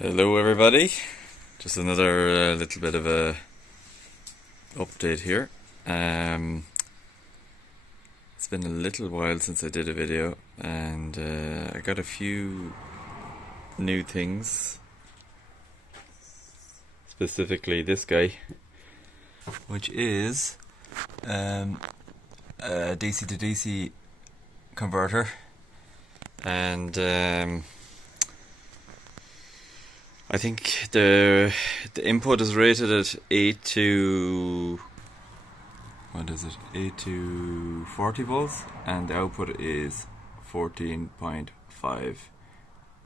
Hello everybody, just another little bit of a update here. It's been a little while since I did a video, and I got a few new things, specifically this guy, which is a DC to DC converter, and I think the input is rated at 8 to 40 volts, and the output is 14.5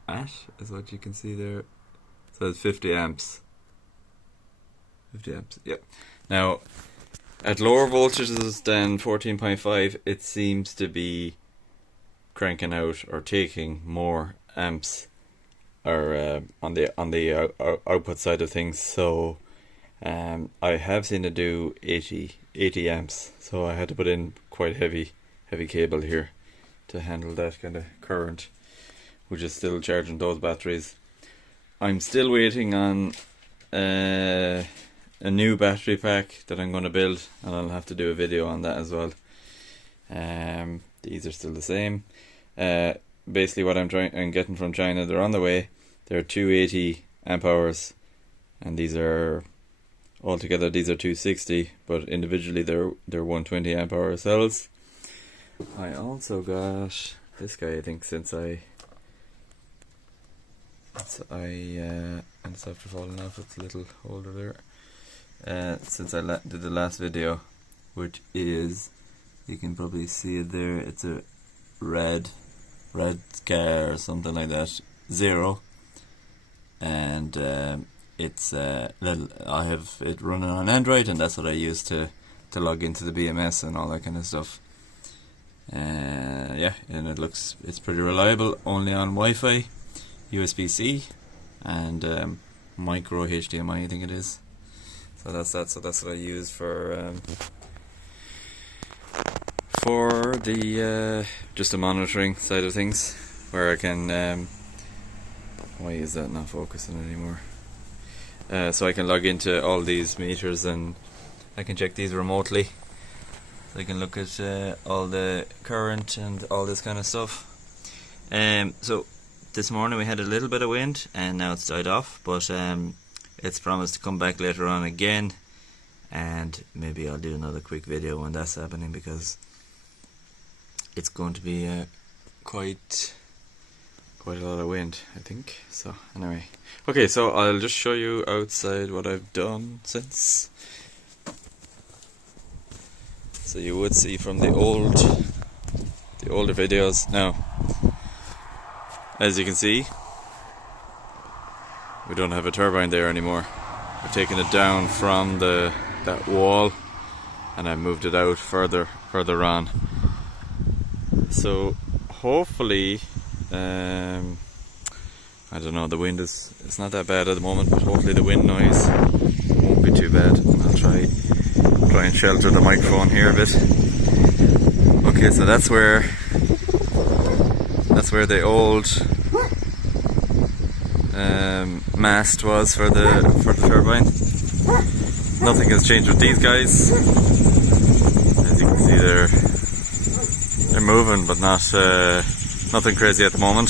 at, is what you can see there. So it's 50 amps. 50 amps, yeah. Now, at lower voltages than 14.5, it seems to be cranking out or taking more amps, or on the output side of things. So I have seen it do 80 amps, so I had to put in quite heavy cable here to handle that kind of current, which is still charging those batteries. I'm still waiting on a new battery pack that I'm going to build, and I'll have to do a video on that as well. These are still the same. Basically what I'm getting from China, they're on the way. They're 280 amp hours, and these are altogether, these are 260, but individually they're 120 amp hour cells. I also got this guy, I think, since I and it's after falling off, it's a little older there, since I did the last video, which is, you can probably see it there, it's a red car or something like that, 0, and it's I have it running on Android, and that's what I use to log into the BMS and all that kind of stuff. Yeah, and it's pretty reliable, only on Wi-Fi, USB-C, and micro HDMI, I think it is. So that's that. So that's what I use for the just the monitoring side of things, where I can why is that not focusing anymore? So I can log into all these meters, and I can check these remotely. So I can look at all the current and all this kind of stuff. So this morning we had a little bit of wind, and now it's died off, but it's promised to come back later on again, and maybe I'll do another quick video when that's happening, because it's going to be quite a lot of wind, I think. So anyway, okay, so I'll just show you outside what I've done since. So you would see from the older videos. Now, as you can see, we don't have a turbine there anymore. I've taken it down from that wall, and I moved it out further on. So hopefully, I don't know, the wind it's not that bad at the moment, but hopefully the wind noise won't be too bad, and I'll try and shelter the microphone here a bit. Okay, so that's where the old mast was for the turbine. Nothing has changed with these guys. As you can see, they're moving, but not nothing crazy at the moment.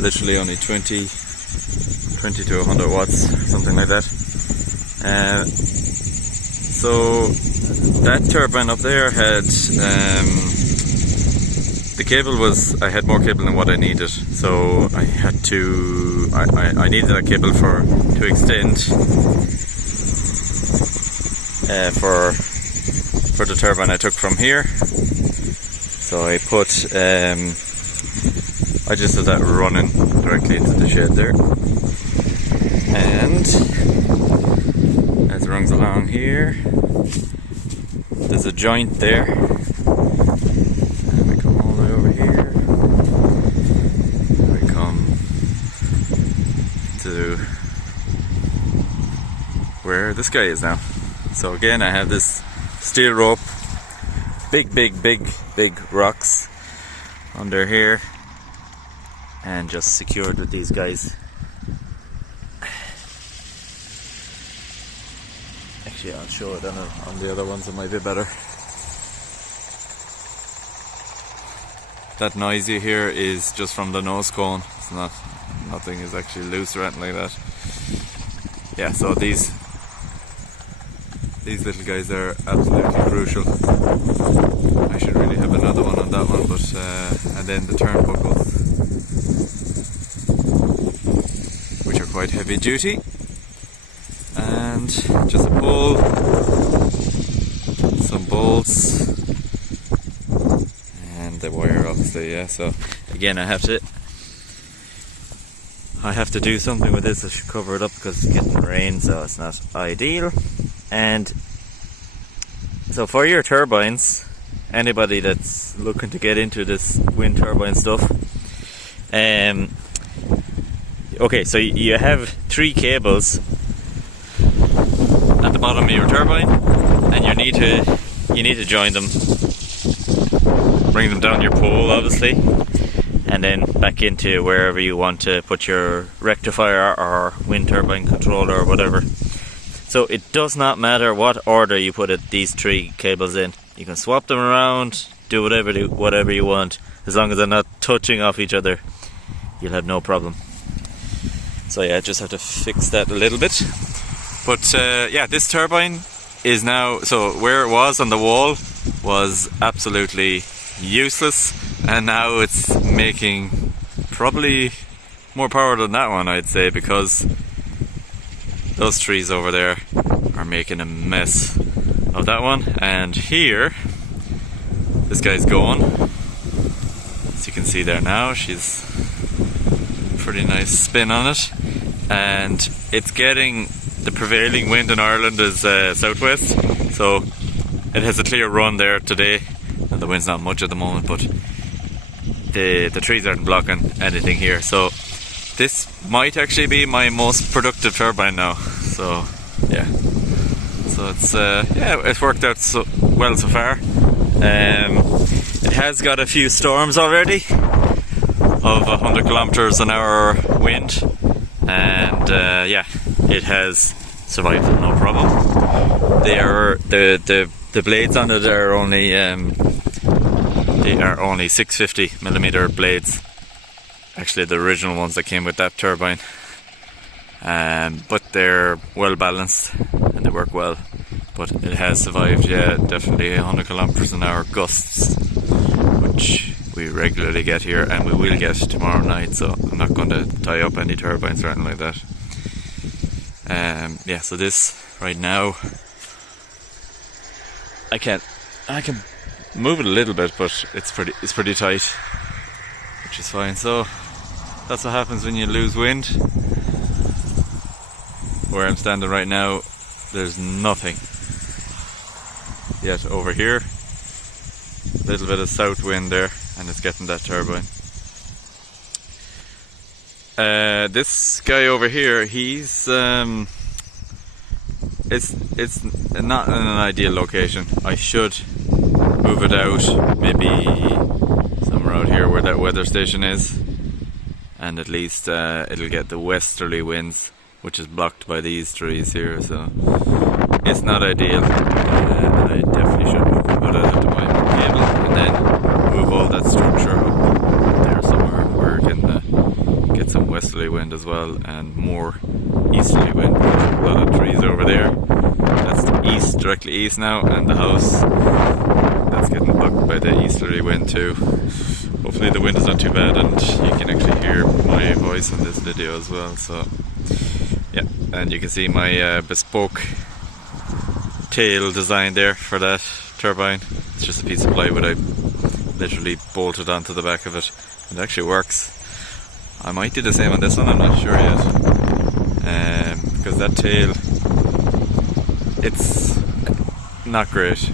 Literally only 20 to 100 watts, something like that. So that turbine up there had the cable I had more cable than what I needed, so I had to I needed that cable to extend for the turbine I took from here. So I put I just had that running directly into the shed there, and as it runs along here, there's a joint there, and we come all the way over here, and we come to where this guy is now. So again, I have this steel rope, big rocks under here, and just secured with these guys. Actually, I'll show it on the other ones, it might be better. That noise you hear is just from the nose cone. It's not, nothing is actually loose or anything like that. Yeah, so these little guys are absolutely crucial. I should really have another one on that one, but and then the turnbuckles, which are quite heavy duty, and just a pull, some bolts, and the wire obviously. Yeah, so again I have to do something with this. I should cover it up because it's getting rain, so it's not ideal. And so for your turbines, anybody that's looking to get into this wind turbine stuff, okay, so you have 3 cables at the bottom of your turbine, and you need to join them, bring them down your pole obviously, and then back into wherever you want to put your rectifier or wind turbine controller or whatever. So it does not matter what order you put these 3 cables in. You can swap them around, do whatever you want, as long as they're not touching off each other. You'll have no problem. So yeah, I just have to fix that a little bit. But yeah, this turbine is now, so where it was on the wall was absolutely useless, and now it's making probably more power than that one, I'd say, because those trees over there are making a mess of that one. And here, this guy's going, as you can see there now, she's pretty nice spin on it, and it's getting, the prevailing wind in Ireland is southwest, so it has a clear run there today, and the wind's not much at the moment, but the trees aren't blocking anything here. So this might actually be my most productive turbine now. So yeah, so it's yeah, it's worked out so well so far. It has got a few storms already of 100 kilometers an hour wind, and yeah, it has survived no problem. They are the blades on it are only they are only 650mm blades. Actually, the original ones that came with that turbine, but they're well balanced and they work well. But it has survived, yeah, definitely 100 kilometers an hour gusts, which we regularly get here, and we will get tomorrow night. So I'm not going to tie up any turbines or anything like that. Yeah, so this right now, I can move it a little bit, but it's pretty tight, which is fine. So that's what happens when you lose wind. Where I'm standing right now, there's nothing yet over here. A little bit of south wind there, and it's getting that turbine. This guy over here, he's it's not in an ideal location. I should move it out, maybe somewhere out here where that weather station is, and at least it'll get the westerly winds, which is blocked by these trees here. So it's not ideal, and I definitely should move it out to my cable, and then move all that structure up there somewhere where it can get some westerly wind as well, and more easterly wind. There's a lot of trees over there. That's the east, directly east now, and the house that's getting blocked by the easterly wind too. Hopefully the wind is not too bad, and you can actually hear my voice in this video as well. So yeah, and you can see my bespoke tail design there for that turbine. It's just a piece of plywood I literally bolted onto the back of it. It actually works. I might do the same on this one, I'm not sure yet, because that tail, it's not great.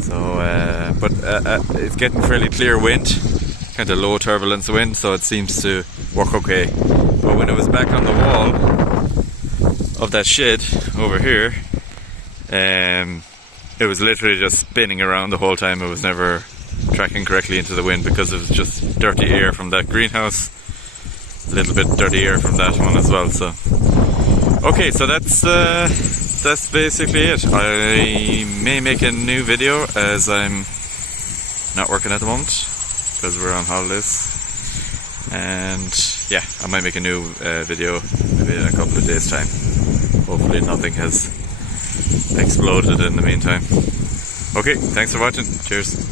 So but it's getting fairly clear wind, kind of low turbulence wind, so it seems to work okay. But when it was back on the wall of that shed over here, it was literally just spinning around the whole time. It was never tracking correctly into the wind because it was just dirty air from that greenhouse, a little bit dirty air from that one as well. So okay, so that's that's basically it. I may make a new video as I'm not working at the moment because we're on holidays. And yeah, I might make a new video maybe in a couple of days' time. Hopefully nothing has exploded in the meantime. Okay, thanks for watching. Cheers.